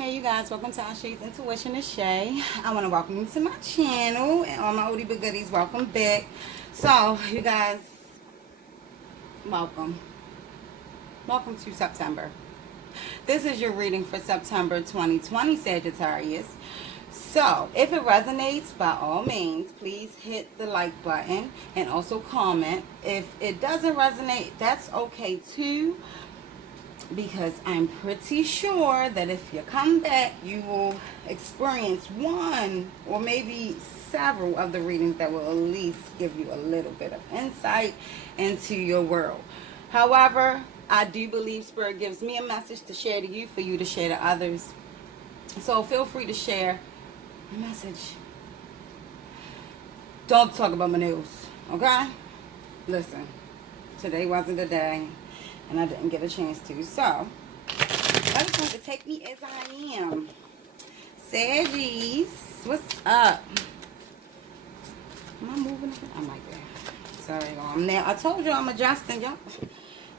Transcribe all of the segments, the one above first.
Hey you guys, welcome to Ashley's Intuition and Shay. I want to welcome you to my channel and all my oldie but goodies. Welcome back. So you guys, welcome. Welcome to September. This is your reading for September 2020, Sagittarius. So if it resonates, by all means, please hit the like button and also comment. If it doesn't resonate, that's okay too. Because I'm pretty sure that if you come back, you will experience one or maybe several of the readings that will at least give you a little bit of insight into your world. However, I do believe Spirit gives me a message to share to you for you to share to others. So feel free to share the message. Don't talk about my news, okay? Listen, today wasn't the day. And I didn't get a chance to. So, I just want to take me as I am. Saggies, what's up? Am I moving? I'm like that. Sorry, y'all. Now, I told you I'm adjusting, y'all.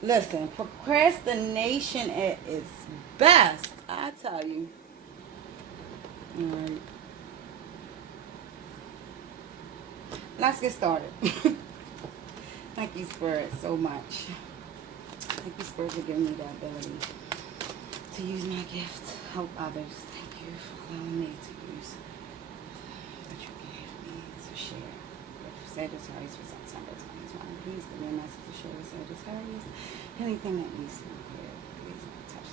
Listen, procrastination at its best. I tell you. Alright. Let's get started. Thank you, Spirit, so much. Thank you, Spirit, for giving me the ability to use my gift to help others. Thank you for allowing me to use what you gave me to share with Sagittarius for September 2020. Please give me a message to share with Sagittarius. Anything that needs to be clear, please don't touch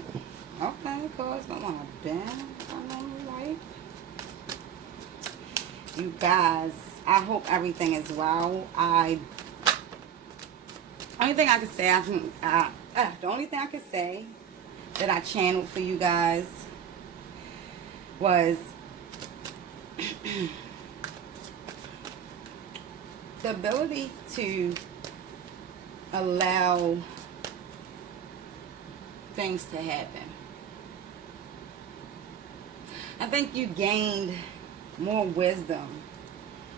that. Okay, cause don't want to bend. I normally like. You guys, I hope everything is well. Only thing I can say, the only thing I could say that I channeled for you guys was the ability to allow things to happen. I think you gained more wisdom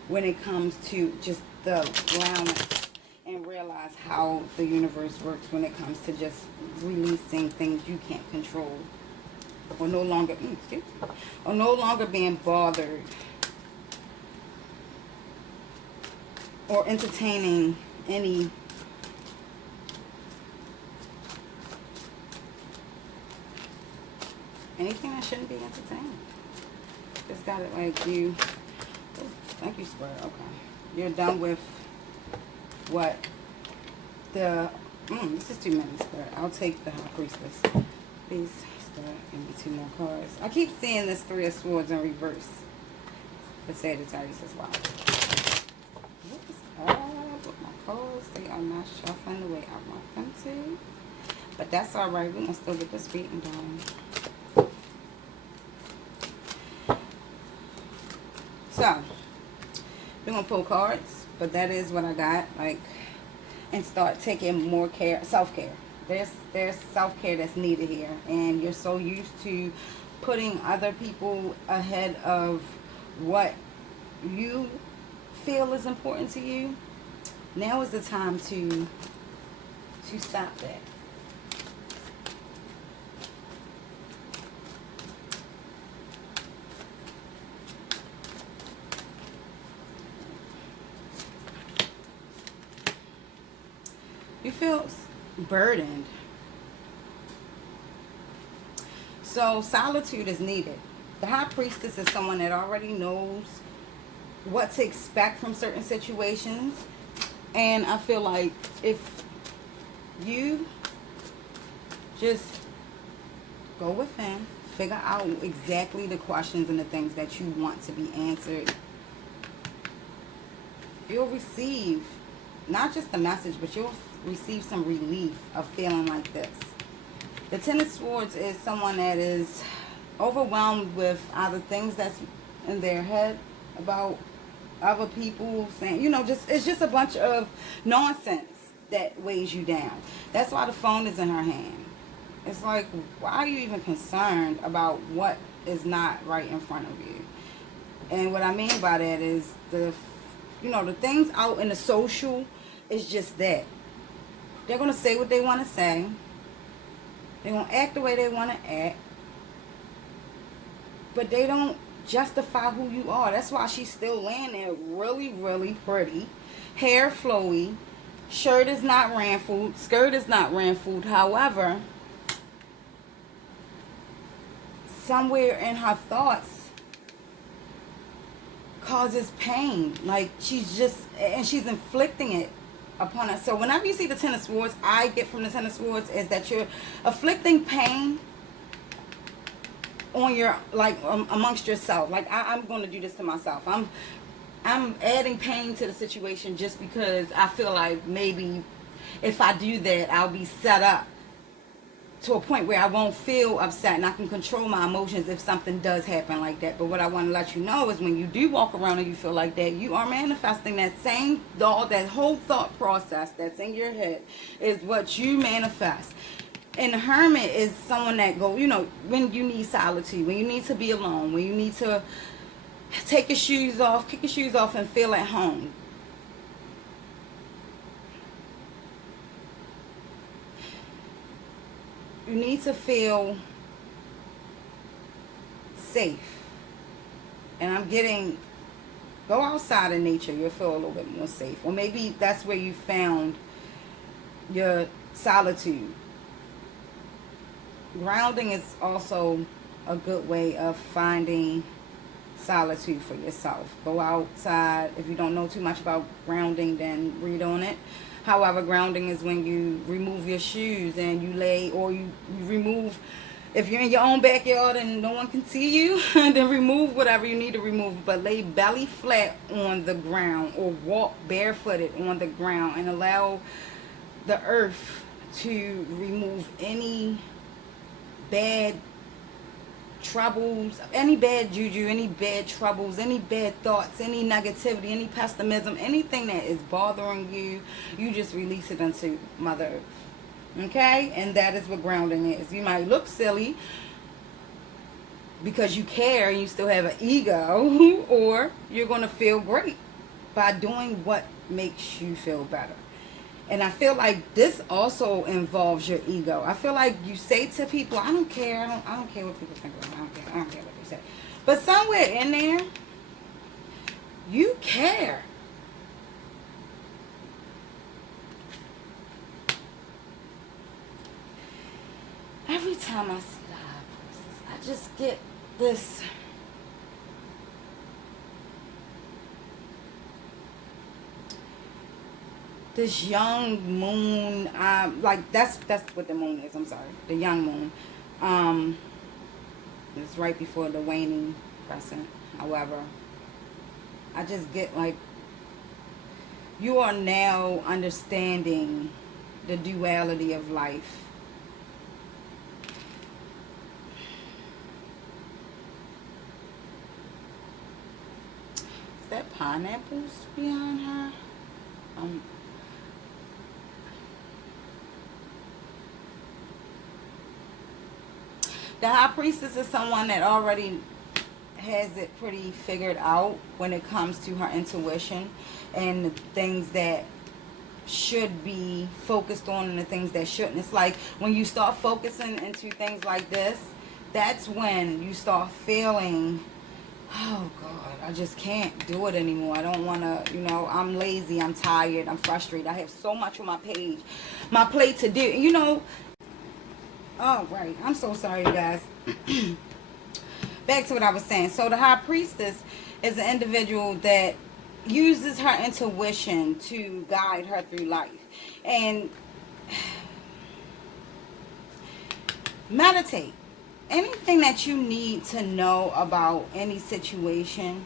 when it comes to just the allowance and realize how the universe works when it comes to just releasing things you can't control or no longer being bothered or entertaining anything that shouldn't be entertained. Just got it like you. Oh, thank you, Spirit. Okay. You're done with what the. This is too many, Spirit. I'll take the High Priestess. Please, Spirit, give me 2 more cards. I keep seeing this 3 of Swords in reverse for Sagittarius as well. What is up with my cards? They are not shuffling the way I want them to. But that's alright. We're going to still get this reading done. So, we're going to pull cards, but that is what I got, and start taking more care, self-care. There's self-care that's needed here, and you're so used to putting other people ahead of what you feel is important to you. Now is the time to stop that. You feel burdened. So solitude is needed. The High Priestess is someone that already knows what to expect from certain situations. And I feel like if you just go within, figure out exactly the questions and the things that you want to be answered, you'll receive not just the message, but you'll receive some relief of feeling like this. The 10 of Swords is someone that is overwhelmed with either things that's in their head about other people saying, it's just a bunch of nonsense that weighs you down. That's why the phone is in her hand. It's like, why are you even concerned about what is not right in front of you? And what I mean by that is the things out in the social is just that. They're going to say what they want to say. They're going to act the way they want to act. But they don't justify who you are. That's why she's still laying there really, really pretty. Hair flowy. Shirt is not ranfled. Skirt is not ranfled. However, somewhere in her thoughts causes pain. Like she's inflicting it upon us. So whenever you see the Ten of Swords, I get from the Ten of Swords is that you're afflicting pain on your, like, amongst yourself. Like I'm going to do this to myself. I'm adding pain to the situation just because I feel like maybe if I do that, I'll be set up to a point where I won't feel upset and I can control my emotions if something does happen like that. But what I want to let you know is when you do walk around and you feel like that, you are manifesting that same thought, that whole thought process that's in your head is what you manifest. And the hermit is someone that go, you know, when you need solitude, when you need to be alone, when you need to take your shoes off, kick your shoes off and feel at home. You need to feel safe. And I'm getting, go outside in nature, you'll feel a little bit more safe. Or maybe that's where you found your solitude. Grounding is also a good way of finding solitude for yourself. Go outside. If you don't know too much about grounding, then read on it. However, grounding is when you remove your shoes and you lay, or you remove, if you're in your own backyard and no one can see you, then remove whatever you need to remove. But lay belly flat on the ground or walk barefooted on the ground and allow the earth to remove any bad troubles, any bad juju, any bad troubles, any bad thoughts, any negativity, any pessimism, anything that is bothering you, you just release it into Mother Earth. Okay? And that is what grounding is. You might look silly because you care and you still have an ego, or you're going to feel great by doing what makes you feel better. And I feel like this also involves your ego. I feel like you say to people, I don't care. I don't care what people think about me. I don't care what they say. But somewhere in there, you care. Every time I see the High Priestess, I just get this young moon, like that's what the moon is. I'm sorry, the young moon. It's right before the waning crescent. However, I just get like you are now understanding the duality of life. Is that pineapples behind her? The High Priestess is someone that already has it pretty figured out when it comes to her intuition and the things that should be focused on and the things that shouldn't. It's like when you start focusing into things like this, that's when you start feeling, oh God, I just can't do it anymore. I don't want to, you know, I'm lazy, I'm tired, I'm frustrated. I have so much on my plate to do. You know, oh, right. I'm so sorry, you guys. Back to what I was saying. So the High Priestess is an individual that uses her intuition to guide her through life. And meditate. Anything that you need to know about any situation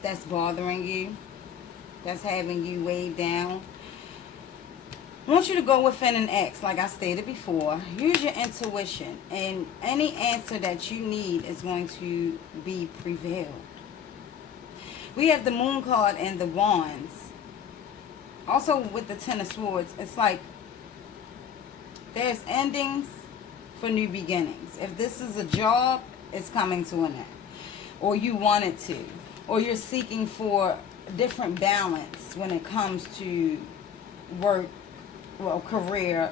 that's bothering you, that's having you weighed down, I want you to go within and ask, like I stated before. Use your intuition, and any answer that you need is going to be prevailed. We have the Moon card and the Wands. Also with the Ten of Swords, it's like there's endings for new beginnings. If this is a job, it's coming to an end. Or you want it to. Or you're seeking for different balance when it comes to work well, career,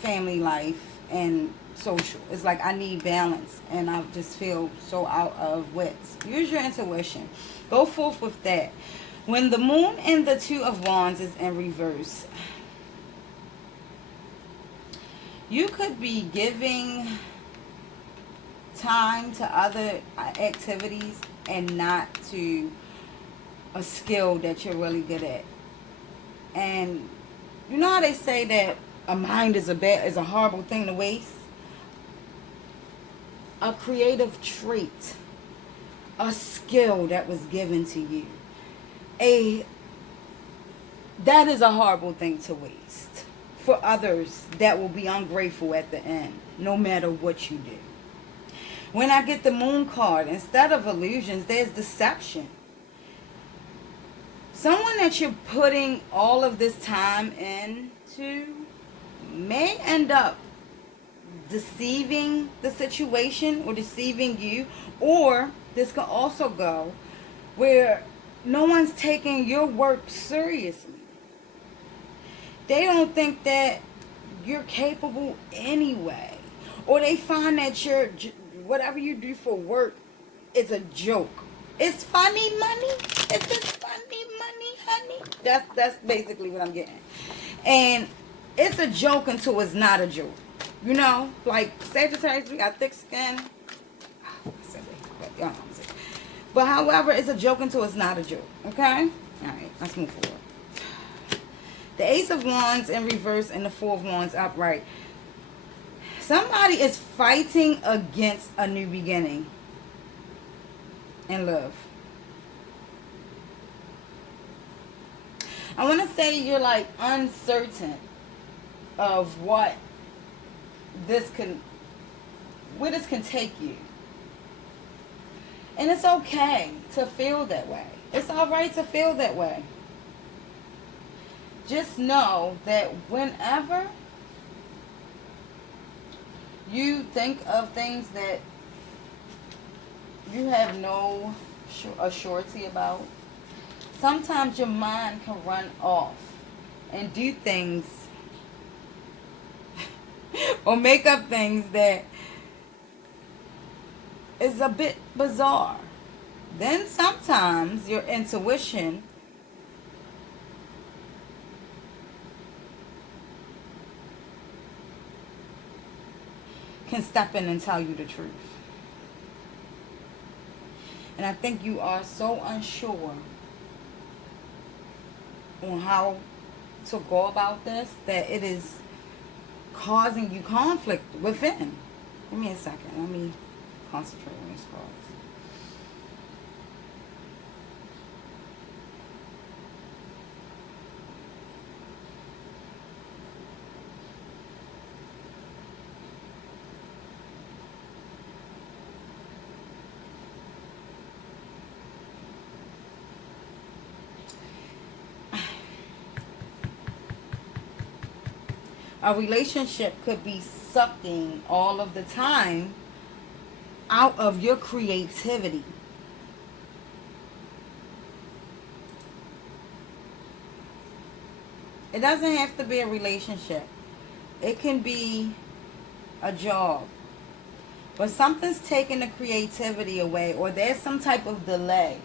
family life, and social. It's like I need balance, and I just feel so out of wits. Use your intuition. Go forth with that. When the moon and the Two of Wands is in reverse, you could be giving time to other activities and not to a skill that you're really good at. And you know how they say that a mind is a horrible thing to waste? A creative trait, a skill that was given to you, that is a horrible thing to waste for others that will be ungrateful at the end, no matter what you do. When I get the moon card, instead of illusions, there's deception. Someone that you're putting all of this time into may end up deceiving the situation or deceiving you, or this can also go where no one's taking your work seriously. They don't think that you're capable anyway, or they find that whatever you do for work is a joke. It's funny money. It's just funny money, honey. That's basically what I'm getting. And it's a joke until it's not a joke. You know, like Sagittarius, we got thick skin. But however, it's a joke until it's not a joke. Okay? Alright, let's move forward. The Ace of Wands in reverse and the Four of Wands upright. Somebody is fighting against a new beginning in love. I want to say you're like uncertain of where this can take you. And it's okay to feel that way. It's alright to feel that way. Just know that whenever you think of things that you have no surety about, sometimes your mind can run off and do things or make up things that is a bit bizarre. Then sometimes your intuition can step in and tell you the truth. And I think you are so unsure on how to go about this that it is causing you conflict within. Give me a second. Let me concentrate on these cards. A relationship could be sucking all of the time out of your creativity. It doesn't have to be a relationship. It can be a job. But something's taking the creativity away, or there's some type of delay.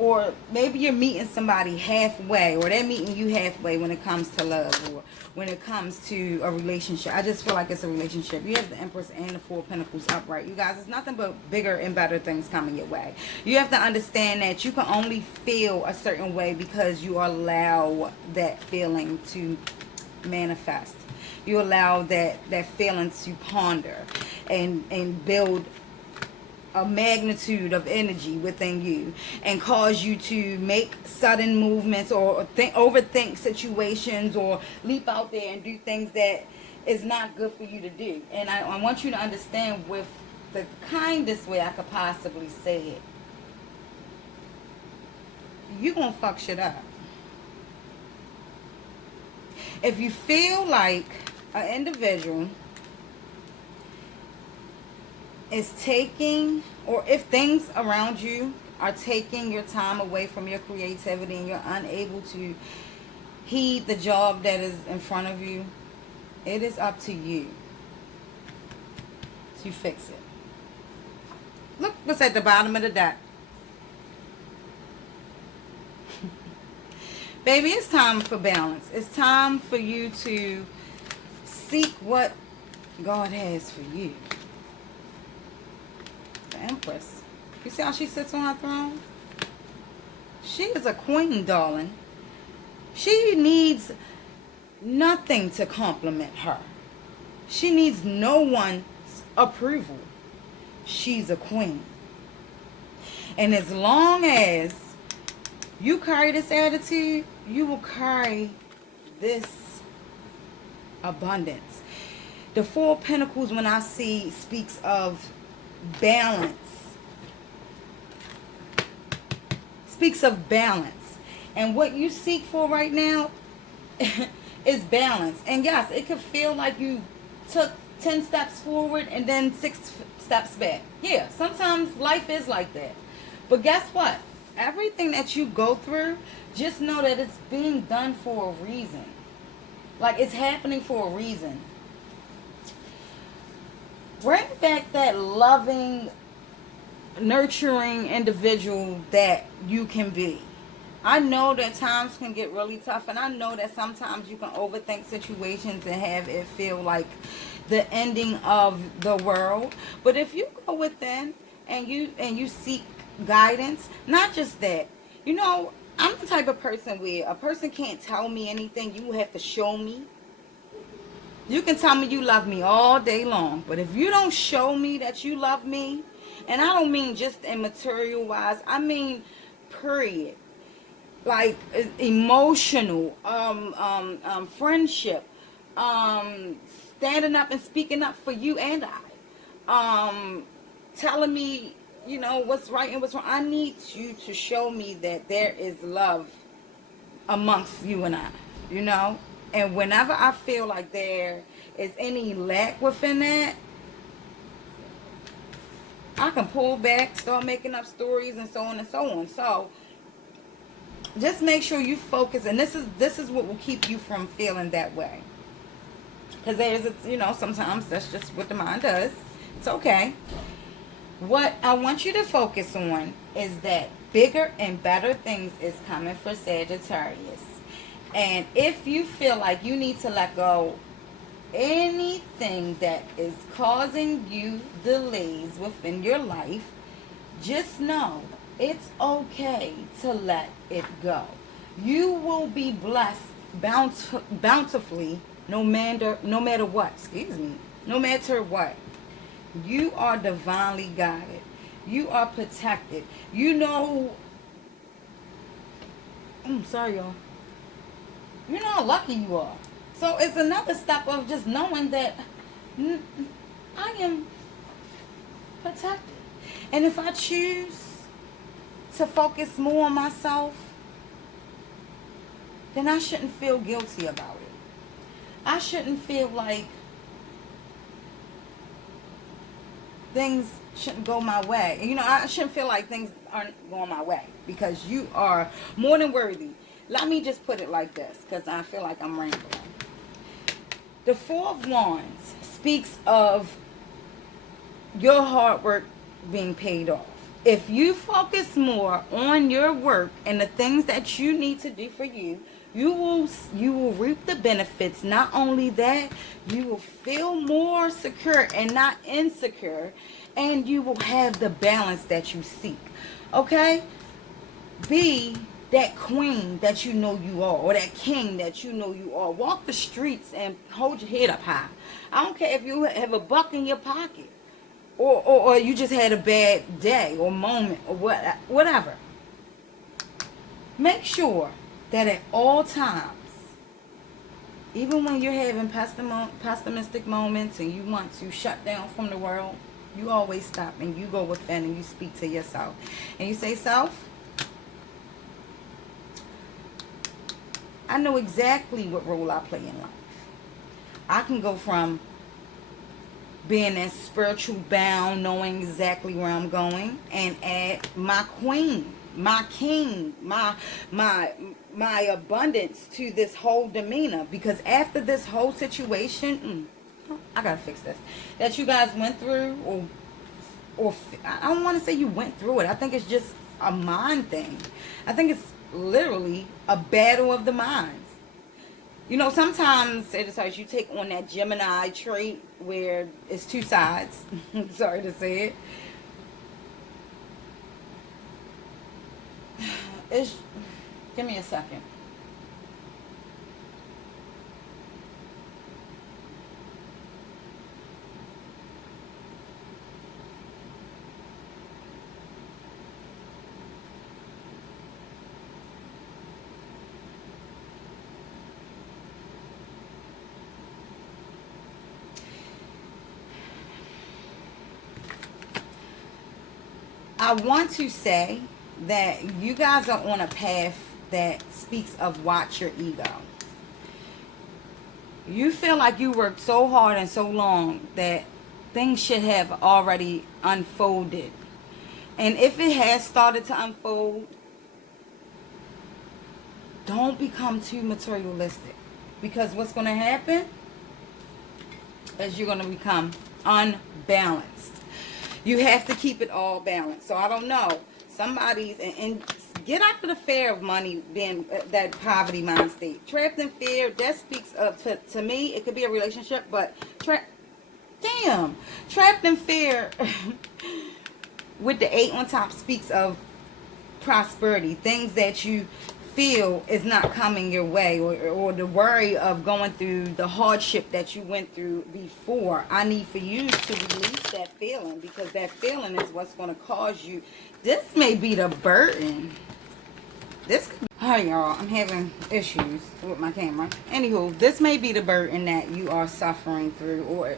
Or maybe you're meeting somebody halfway, or they're meeting you halfway when it comes to love, or when it comes to a relationship. I just feel like it's a relationship. You have the Empress and the Four of Pentacles upright. You guys, it's nothing but bigger and better things coming your way. You have to understand that you can only feel a certain way because you allow that feeling to manifest. You allow that feeling to ponder and build a magnitude of energy within you and cause you to make sudden movements or overthink situations or leap out there and do things that is not good for you to do. And I want you to understand, with the kindest way I could possibly say it, you're gonna fuck shit up. If you feel like an individual is taking, or if things around you are taking your time away from your creativity and you're unable to heed the job that is in front of you, it is up to you to fix it. Look what's at the bottom of the deck. Baby, it's time for balance. It's time for you to seek what God has for you. The Empress. You see how she sits on her throne? She is a queen, darling. She needs nothing to compliment her. She needs no one's approval. She's a queen. And as long as you carry this attitude, you will carry this abundance. The Four of Pentacles, when I see, speaks of balance. Speaks of balance. And what you seek for right now is balance. And yes, it could feel like you took 10 steps forward and then 6 steps back. Yeah, sometimes life is like that. But guess what? Everything that you go through, just know that it's being done for a reason. Like, it's happening for a reason. Bring back that loving, nurturing individual that you can be. I know that times can get really tough, and I know that sometimes you can overthink situations and have it feel like the ending of the world. But if you go within and you seek guidance, not just that, you know, I'm the type of person where a person can't tell me anything. You have to show me. You can tell me you love me all day long, but if you don't show me that you love me, and I don't mean just in material wise, I mean period, like emotional, friendship, standing up and speaking up for you and I, telling me, you know, what's right and what's wrong. I need you to show me that there is love amongst you and I, you know. And whenever I feel like there is any lack within that, I can pull back, start making up stories, and so on and so on. So just make sure you focus, and this is what will keep you from feeling that way. Because there's you know, sometimes that's just what the mind does. It's okay. What I want you to focus on is that bigger and better things is coming for Sagittarius. And if you feel like you need to let go anything that is causing you delays within your life, just know it's okay to let it go. You will be blessed bountifully no matter what. No matter what. You are divinely guided. You are protected. You know, I'm sorry, y'all. You know how lucky you are. So it's another step of just knowing that I am protected. And if I choose to focus more on myself, then I shouldn't feel guilty about it. I shouldn't feel like things shouldn't go my way. You know, I shouldn't feel like things aren't going my way, because you are more than worthy. Let me just put it like this, because I feel like I'm rambling. The Four of Wands speaks of your hard work being paid off. If you focus more on your work and the things that you need to do for you, you will reap the benefits. Not only that, you will feel more secure and not insecure, and you will have the balance that you seek. Okay? Be that queen that you know you are, or that king that you know you are. Walk the streets and hold your head up high. I don't care if you have a buck in your pocket, or you just had a bad day or moment or whatever. Make sure that at all times, even when you're having pessimistic moments and you want to shut down from the world, you always stop and you go within and you speak to yourself. And you say, self, I know exactly what role I play in life. I can go from being that spiritual bound, knowing exactly where I'm going, and add my queen, my king, my my abundance to this whole demeanor, because after this whole situation, I gotta fix this, that you guys went through, or I don't want to say you went through it. I think it's just a mind thing. I think it's literally a battle of the minds. You know, sometimes, Sagittarius, you take on that Gemini trait where it's two sides. Sorry to say it. Give me a second. I want to say that you guys are on a path that speaks of watch your ego. You feel like you worked so hard and so long that things should have already unfolded. And if it has started to unfold, don't become too materialistic. Because what's going to happen is you're going to become unbalanced. You have to keep it all balanced. So I don't know. Somebody's, and get out of the fear of money being that poverty mind state. Trapped in fear, that speaks of, to me, it could be a relationship, but trapped in fear with the 8 on top speaks of prosperity. Things that you feel is not coming your way, or the worry of going through the hardship that you went through before. I need for you to release that feeling, because that feeling is what's going to cause you. This may be the burden. Hi y'all, I'm having issues with my camera. Anywho, this may be the burden that you are suffering through, or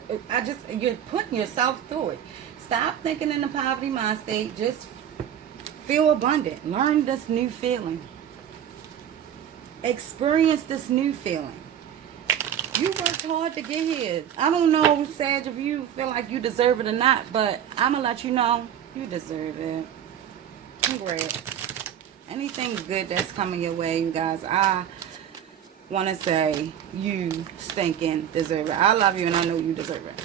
you're putting yourself through it. Stop thinking in the poverty mind state. Just feel abundant. Learn this new feeling. Experience this new feeling. You worked hard to get here. I don't know, Sag, if you feel like you deserve it or not, but I'm going to let you know you deserve it. Congrats. Anything good that's coming your way, you guys, I want to say you stinking deserve it. I love you and I know you deserve it.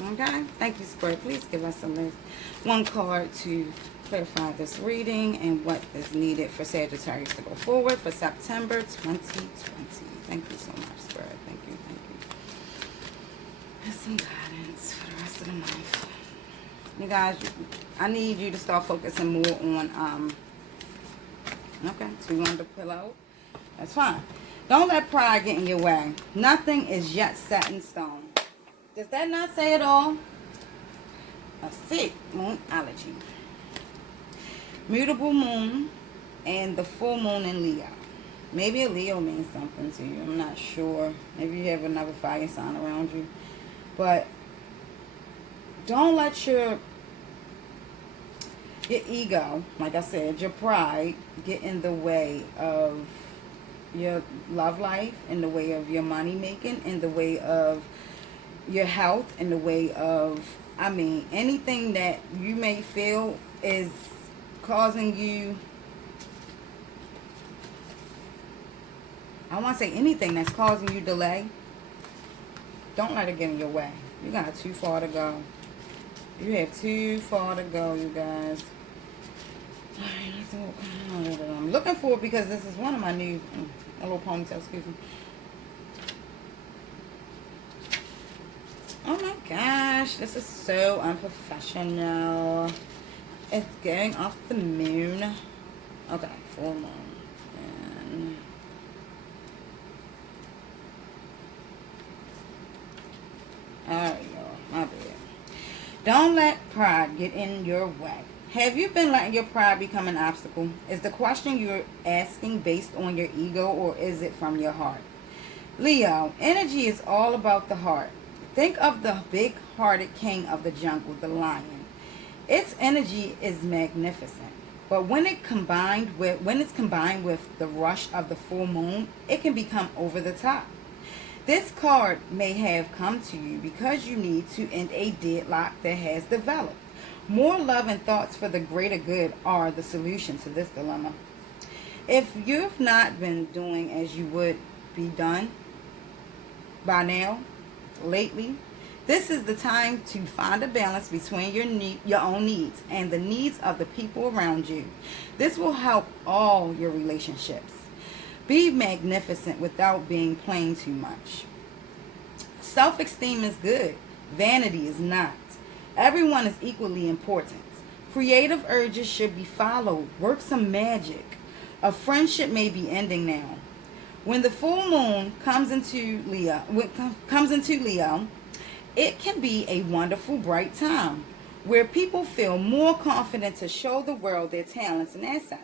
Okay? Thank you, Spirit. Please give us a list. One card to clarify this reading and what is needed for Sagittarius to go forward for September 2020. Thank you so much, Spirit. Thank you. There's some guidance for the rest of the month. You guys, I need you to start focusing more on, okay, so you wanted to pull out? That's fine. Don't let pride get in your way. Nothing is yet set in stone. Does that not say it all? A sick moon allergy. Mutable moon and the full moon in Leo. Maybe a Leo means something to you. I'm not sure. Maybe you have another fire sign around you. But don't let your ego, like I said, your pride get in the way of your love life, in the way of your money making, in the way of your health, in the way of, anything that you may feel is causing you, I want to say anything that's causing you delay. Don't let it get in your way. You got too far to go. You have too far to go, you guys. I'm looking for it because this is one of my new, a little ponytail, excuse me. Oh my gosh, this is so unprofessional. It's going off the moon. Okay, full moon. And alright, y'all, my bad. Don't let pride get in your way. Have you been letting your pride become an obstacle? Is the question you're asking based on your ego, or is it from your heart? Leo, energy is all about the heart. Think of the big-hearted king of the jungle, the lion. Its energy is magnificent, but when it's combined with the rush of the full moon, it can become over the top. This card may have come to you because you need to end a deadlock that has developed. More love and thoughts for the greater good are the solution to this dilemma. If you've not been doing as you would be done by now, lately, this is the time to find a balance between your own needs and the needs of the people around you. This will help all your relationships. Be magnificent without being plain too much. Self-esteem is good. Vanity is not. Everyone is equally important. Creative urges should be followed. Work some magic. A friendship may be ending now. When the full moon comes into Leo, it can be a wonderful, bright time where people feel more confident to show the world their talents and assets.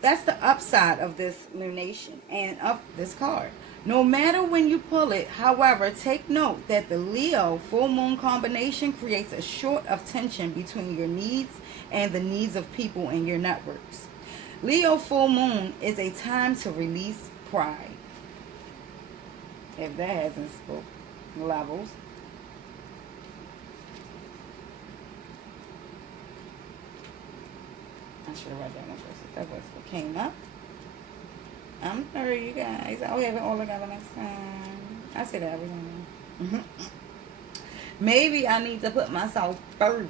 That's the upside of this lunation and of this card. No matter when you pull it, however, take note that the Leo full moon combination creates a short of tension between your needs and the needs of people in your networks. Leo full moon is a time to release pride. If that hasn't spoke levels. I should have read that one first. That was what came up. I'm sorry, you guys. I'll have it all together next time. I say that every time. Maybe I need to put myself first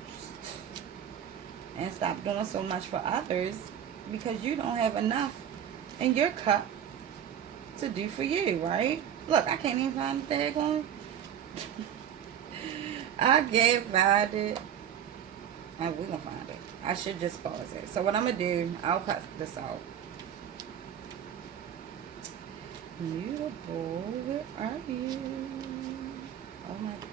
and stop doing so much for others because you don't have enough in your cup to do for you, right? Look, I can't even find the daggone. I can't find it. Oh, we're gonna find it. I should just pause it. So what I'm gonna do, I'll cut this out. Beautiful, where are you? Oh my God.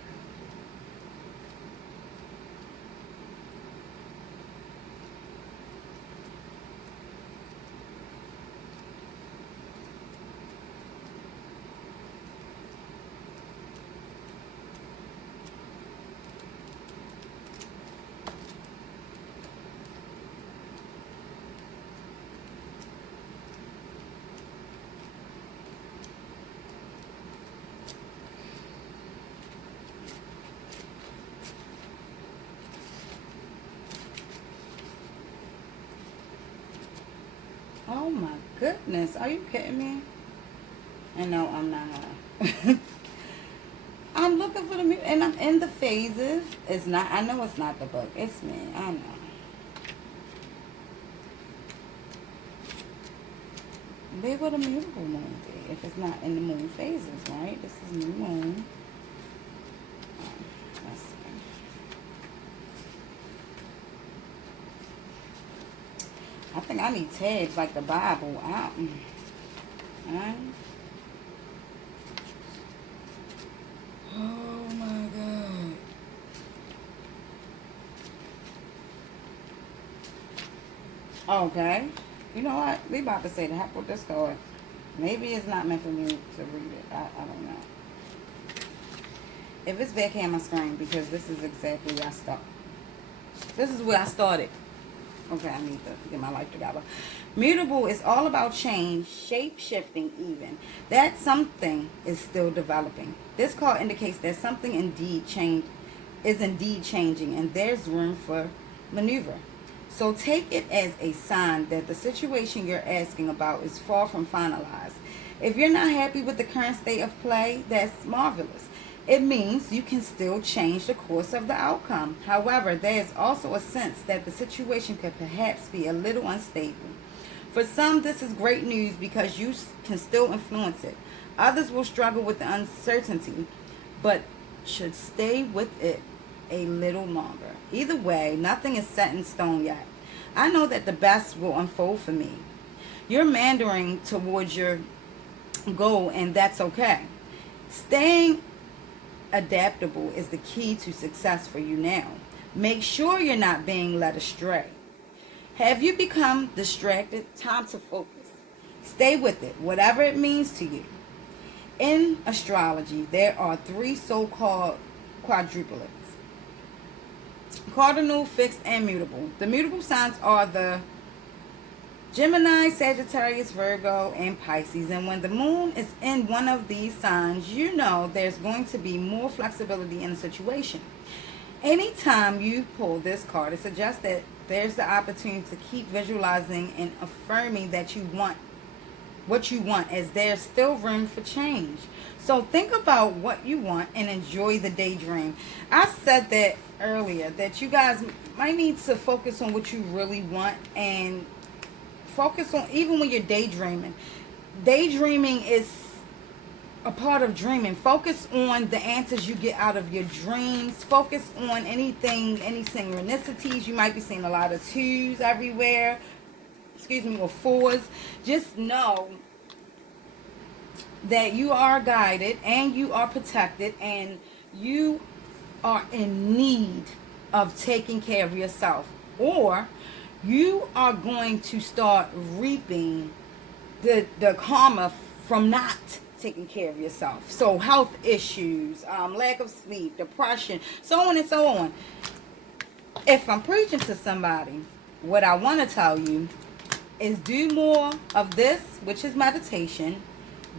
Oh my goodness, are you kidding me? And no, I'm not. I'm looking for the music, and I'm in the phases. It's not, I know it's not the book. It's me, I know. Where would a mutable moon be if it's not in the moon phases, right? This is new moon. Let's see. I think I need tags like the Bible. Oh my God. Okay. You know what? We about to say the heck with this card. Maybe it's not meant for me to read it. I don't know. If it's back here on my screen, because this is exactly where I stopped. This is where I started. Okay, I need to get my life together. Mutable is all about change, shape-shifting even. That something is still developing. This card indicates that something is indeed changing, and there's room for maneuver. So take it as a sign that the situation you're asking about is far from finalized. If you're not happy with the current state of play, that's marvelous. It means you can still change the course of the outcome. However, there is also a sense that the situation could perhaps be a little unstable. For some, this is great news because you can still influence it. Others will struggle with the uncertainty, but should stay with it a little longer. Either way, nothing is set in stone yet. I know that the best will unfold for me. You're meandering towards your goal, and that's okay. Staying adaptable is the key to success for you now. Make sure you're not being led astray. Have you become distracted? Time to focus. Stay with it, whatever it means to you. In astrology, there are 3 so-called quadruplets: cardinal, fixed, and mutable. The mutable signs are the Gemini, Sagittarius, Virgo, and Pisces. And when the moon is in one of these signs, you know there's going to be more flexibility in the situation. Anytime you pull this card, it suggests that there's the opportunity to keep visualizing and affirming that you want what you want, as there's still room for change. So think about what you want and enjoy the daydream. I said that earlier, that you guys might need to focus on what you really want, and focus on, even when you're daydreaming. Daydreaming is a part of dreaming. Focus on the answers you get out of your dreams. Focus on anything, any synchronicities. You might be seeing a lot of twos everywhere, excuse me, or fours. Just know that you are guided and you are protected, and you are in need of taking care of yourself, or you are going to start reaping the karma from not taking care of yourself. So health issues, lack of sleep, depression, so on and so on. If I'm preaching to somebody, what I want to tell you is do more of this, which is meditation.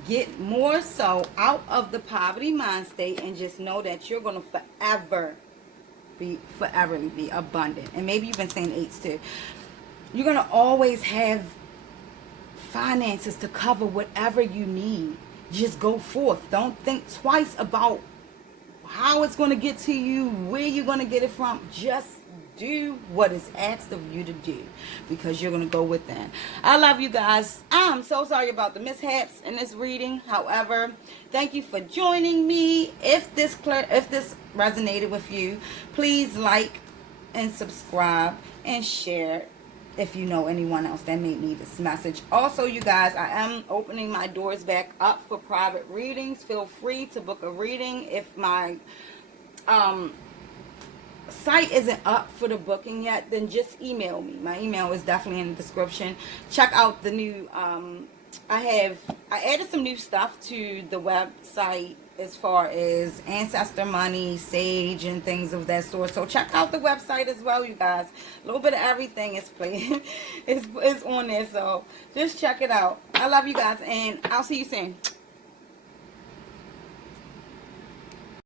Get more so out of the poverty mind state, and just know that you're going to foreverly be abundant. And maybe you've been saying eights too. You're going to always have finances to cover whatever you need. Just go forth. Don't think twice about how it's going to get to you, where you're going to get it from. Just do what is asked of you to do, because you're going to go within. I love you guys. I'm so sorry about the mishaps in this reading. However, thank you for joining me. If this resonated with you, please like and subscribe and share if you know anyone else that may need this message. Also, you guys, I am opening my doors back up for private readings. Feel free to book a reading. If my site isn't up for the booking yet, then just email me. My email is definitely in the description. Check out the new I added some new stuff to the website, as far as ancestor money, sage, and things of that sort. So check out the website as well, you guys. A little bit of everything is playing is on there, so just check it out. I love you guys, and I'll see you soon.